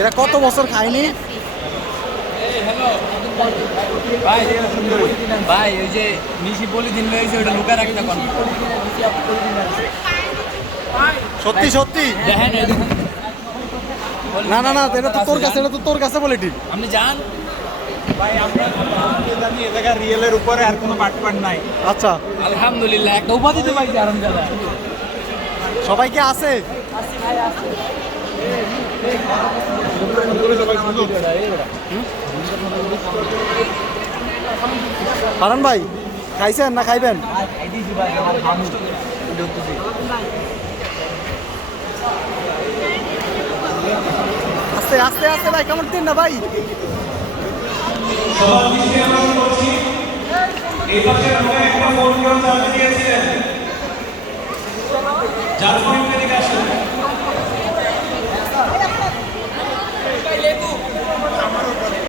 এরা কত বছর খায়নি? ভাই ওই যে নিশি বলি দিন হয়েছে ওটা লুকা রাখতে কোন সত্যি সত্যি দেখেন না না না, এটা তো তোর কাছে, এটা তো তোর কাছে বলে ঠিক। আপনি যান ভাই আমরা জানি এ জায়গা রিয়েলের উপরে আর কোনো পার্ট নাই। আচ্ছা, আলহামদুলিল্লাহ একটা উপাধি তো পাইছি আরামদাদা। সবাই কি আছে? ফারহান ভাই খাইছেন না খাইবেন? আস্তে আস্তে আস্তে ভাই, কেমন দিন না ভাই। এই পাশে রুমে একটা ফোন কেউ চালিয়ে দিয়েছিলেন, যার ফোন থেকে আসেন।